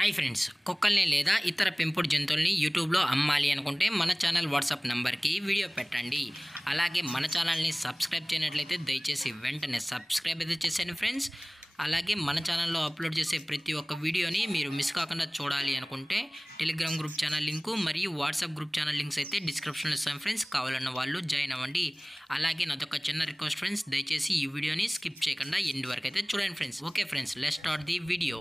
Hi friends, కుక్కల్ని లేదా ఇతర పెంపుడు జంతువుల్ని యూట్యూబ్లో అమ్మాలి అనుకుంటే మన ఛానల్ వాట్సాప్ నెంబర్కి వీడియో పెట్టండి. అలాగే మన ఛానల్ని సబ్స్క్రైబ్ చేయనట్లయితే దయచేసి వెంటనే సబ్స్క్రైబ్ అయితే చేసేయండి ఫ్రెండ్స్. అలాగే మన ఛానల్లో అప్లోడ్ చేసే ప్రతి ఒక్క వీడియోని మీరు మిస్ కాకుండా చూడాలి అనుకుంటే టెలిగ్రామ్ గ్రూప్ ఛానల్ లింకు మరియు వాట్సాప్ గ్రూప్ ఛానల్ లింక్స్ అయితే డిస్క్రిప్షన్లో ఇస్తాను ఫ్రెండ్స్. కావాలన్న వాళ్ళు జాయిన్ అవ్వండి. అలాగే నాదొక చిన్న రిక్వెస్ట్ ఫ్రెండ్స్, దయచేసి ఈ వీడియోని స్కిప్ చేయకుండా ఎండ్ వరకు అయితే చూడండి friends. Okay friends, let's start the video.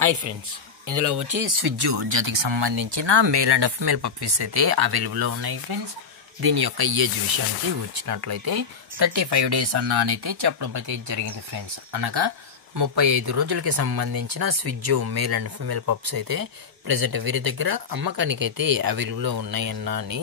Hi friends, ఇందులో వచ్చి స్విజ్జు జాతికి సంబంధించిన మేల్ అండ్ ఫీమేల్ పప్పీస్ అయితే అవైలబుల్లో ఉన్నాయి ఫ్రెండ్స్. దీని యొక్క ఏజ్ విషయానికి వచ్చినట్లయితే 35 days అయితే చెప్పడం అయితే జరిగింది ఫ్రెండ్స్. అనగా 35 రోజులకి సంబంధించిన స్విజ్జు మేల్ అండ్ ఫీమేల్ పప్స్ అయితే ప్రజెంట్ వీరి దగ్గర అమ్మకానికి అయితే అవైలబుల్లో ఉన్నాయన్న అని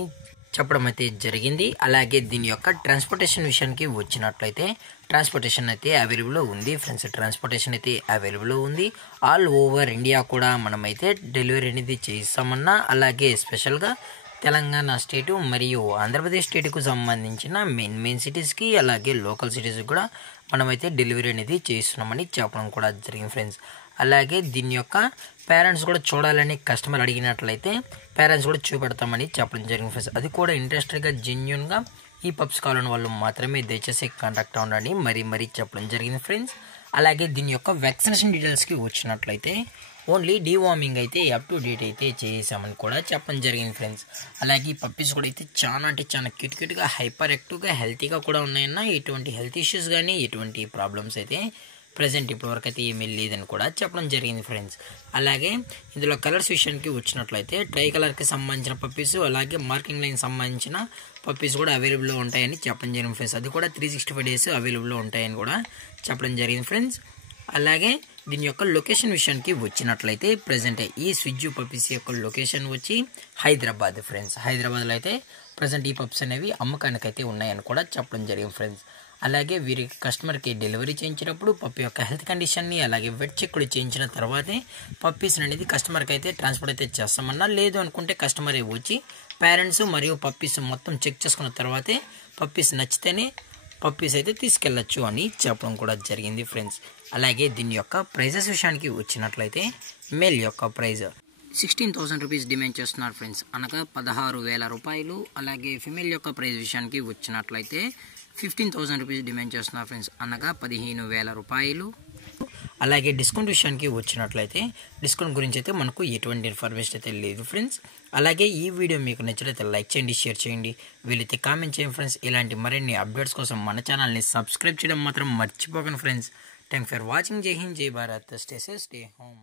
చెప్పడం అయితే జరిగింది. అలాగే దీని యొక్క ట్రాన్స్పోర్టేషన్ విషయానికి వచ్చినట్లయితే ట్రాన్స్పోర్టేషన్ అయితే అవైలబుల్లో ఉంది ఫ్రెండ్స్. ట్రాన్స్పోర్టేషన్ అయితే అవైలబుల్లో ఉంది. ఆల్ ఓవర్ ఇండియా కూడా మనమైతే డెలివరీ అనేది చేస్తామన్నా, అలాగే స్పెషల్గా తెలంగాణ స్టేటు మరియు ఆంధ్రప్రదేశ్ స్టేట్కు సంబంధించిన మెయిన్ సిటీస్కి అలాగే లోకల్ సిటీస్కి కూడా మనమైతే డెలివరీ అనేది చేస్తున్నామని చెప్పడం కూడా జరిగింది ఫ్రెండ్స్. అలాగే దీని యొక్క పేరెంట్స్ కూడా చూడాలని కస్టమర్ అడిగినట్లయితే పేరెంట్స్ కూడా చూపెడతామని చెప్పడం జరిగింది ఫ్రెండ్స్. అది కూడా ఇంట్రెస్టెడ్గా జెన్యూన్గా ఈ పప్స్ కావాలని వాళ్ళు మాత్రమే దయచేసి కాంటాక్ట్ అవ్వండి మరీ చెప్పడం జరిగింది ఫ్రెండ్స్. అలాగే దీని యొక్క వ్యాక్సినేషన్ డీటెయిల్స్కి వచ్చినట్లయితే ఓన్లీ డీవార్మింగ్ అయితే అప్ టు డేట్ అయితే చేసామని కూడా చెప్పడం జరిగింది ఫ్రెండ్స్. అలాగే ఈ పప్పీస్ కూడా అయితే చాలా క్యూట్గా హైపర్ యాక్టివ్గా హెల్తీగా కూడా ఉన్నాయన్న. ఎటువంటి హెల్త్ ఇష్యూస్ కానీ ఎటువంటి ప్రాబ్లమ్స్ అయితే ప్రజెంట్ ఇప్పటివరకు అయితే ఏమీ లేదని కూడా చెప్పడం జరిగింది ఫ్రెండ్స్. అలాగే ఇందులో కలర్స్ విషయానికి వచ్చినట్లయితే ట్రై కలర్కి సంబంధించిన పప్పీస్ అలాగే మార్కింగ్ లైన్ సంబంధించిన పప్పీస్ కూడా అవైలబుల్లో ఉంటాయని చెప్పడం జరిగింది ఫ్రెండ్స్. అది కూడా 365 days అవైలబుల్లో ఉంటాయని కూడా చెప్పడం జరిగింది ఫ్రెండ్స్. అలాగే దీని యొక్క లొకేషన్ విషయానికి వచ్చినట్లయితే ప్రజెంట్ ఈ స్విజ్జు పప్పీస్ యొక్క లొకేషన్ వచ్చి హైదరాబాద్ ఫ్రెండ్స్. హైదరాబాద్లో అయితే ప్రజెంట్ ఈ పప్స్ అనేవి అమ్మకానికి అయితే ఉన్నాయని కూడా చెప్పడం జరిగింది ఫ్రెండ్స్. అలాగే వీరి కస్టమర్కి డెలివరీ చేయించినప్పుడు పప్పి యొక్క హెల్త్ కండిషన్ని అలాగే వెట్ చెక్ కూడా చేయించిన తర్వాతే పప్పీస్ అనేది కస్టమర్కి అయితే ట్రాన్స్పోర్ట్ అయితే చేస్తామన్నా, లేదు అనుకుంటే కస్టమరే వచ్చి పేరెంట్స్ మరియు పప్పీస్ మొత్తం చెక్ చేసుకున్న తర్వాతే పప్పీస్ నచ్చితేనే పప్పీస్ అయితే తీసుకెళ్ళచ్చు అని చెప్పడం కూడా జరిగింది ఫ్రెండ్స్. అలాగే దీని యొక్క ప్రైజెస్ విషయానికి వచ్చినట్లయితే మేల్ యొక్క ప్రైజ్ 16,000 రూపీస్ డిమాండ్ చేస్తున్నారు ఫ్రెండ్స్, అనగా 16,000 రూపాయలు. అలాగే ఫిమేల్ యొక్క ప్రైజ్ విషయానికి వచ్చినట్లయితే 15,000 రూపీస్ డిమాండ్ చేస్తున్నారు ఫ్రెండ్స్, అనగా 15,000 రూపాయలు. అలాగే డిస్కౌంట్ విషయానికి వచ్చినట్లయితే డిస్కౌంట్ గురించి అయితే మనకు ఎటువంటి ఇన్ఫర్మేషన్ అయితే లేదు ఫ్రెండ్స్. అలాగే ఈ వీడియో మీకు నచ్చినట్లయితే లైక్ చేయండి, షేర్ చేయండి, వీలైతే కామెంట్ చేయండి ఫ్రెండ్స్. ఇలాంటి మరిన్ని అప్డేట్స్ కోసం మన ఛానల్ని సబ్స్క్రైబ్ చేయడం మాత్రం మర్చిపోకండి ఫ్రెండ్స్. Thank for watching. జై హింద్, జై Bharat, stay safe, stay home.